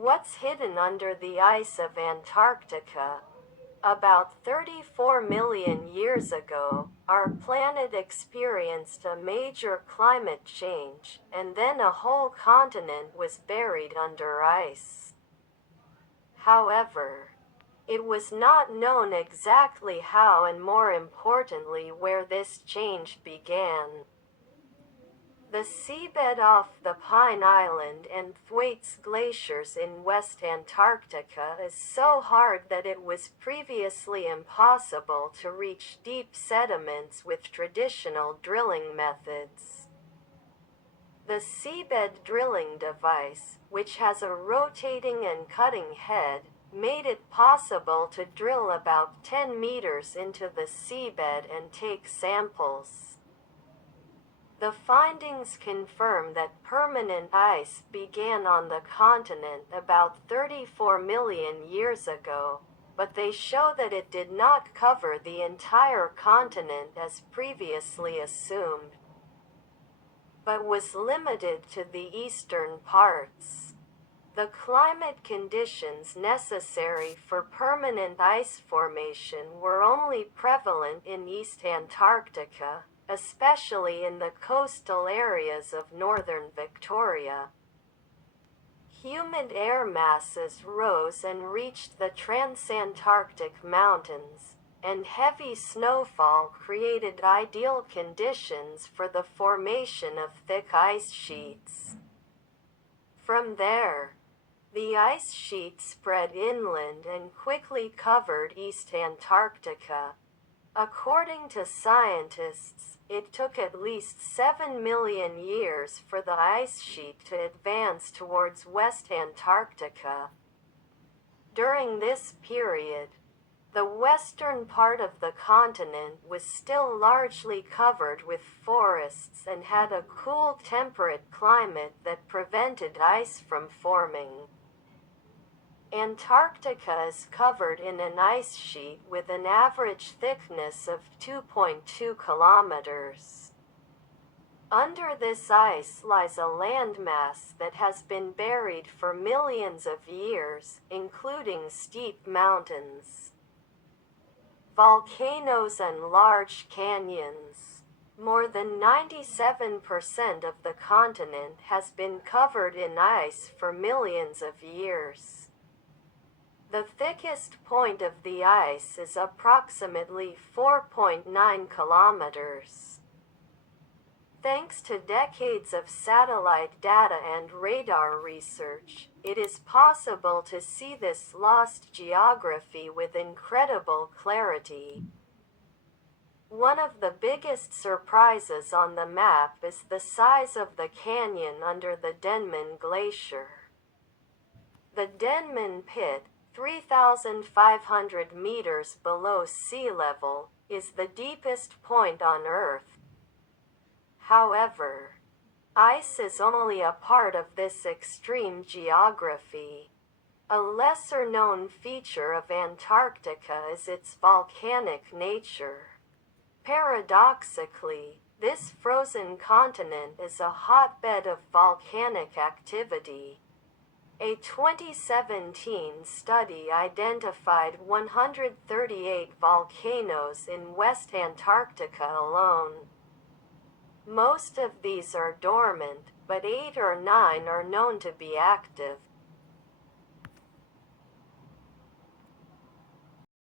What's hidden under the ice of Antarctica? About 34 million years ago, our planet experienced a major climate change, and then a whole continent was buried under ice. However, it was not known exactly how and more importantly where this change began. The seabed off the Pine Island and Thwaites glaciers in West Antarctica is so hard that it was previously impossible to reach deep sediments with traditional drilling methods. The seabed drilling device, which has a rotating and cutting head, made it possible to drill about 10 meters into the seabed and take samples. The findings confirm that permanent ice began on the continent about 34 million years ago, but they show that it did not cover the entire continent as previously assumed, but was limited to the eastern parts. The climate conditions necessary for permanent ice formation were only prevalent in East Antarctica, especially in the coastal areas of northern Victoria. Humid air masses rose and reached the Transantarctic mountains, and heavy snowfall created ideal conditions for the formation of thick ice sheets. From there, the ice sheet spread inland and quickly covered East Antarctica. According to scientists, it took at least 7 million years for the ice sheet to advance towards West Antarctica. During this period, the western part of the continent was still largely covered with forests and had a cool temperate climate that prevented ice from forming. Antarctica is covered in an ice sheet with an average thickness of 2.2 kilometers. Under this ice lies a landmass that has been buried for millions of years, including steep mountains, volcanoes and large canyons. More than 97% of the continent has been covered in ice for millions of years. The thickest point of the ice is approximately 4.9 kilometers. Thanks to decades of satellite data and radar research, it is possible to see this lost geography with incredible clarity. One of the biggest surprises on the map is the size of the canyon under the Denman Glacier. The Denman Pit, 3,500 meters below sea level, is the deepest point on Earth. However, ice is only a part of this extreme geography. A lesser-known feature of Antarctica is its volcanic nature. Paradoxically, this frozen continent is a hotbed of volcanic activity. A 2017 study identified 138 volcanoes in West Antarctica alone. Most of these are dormant, but 8 or 9 are known to be active,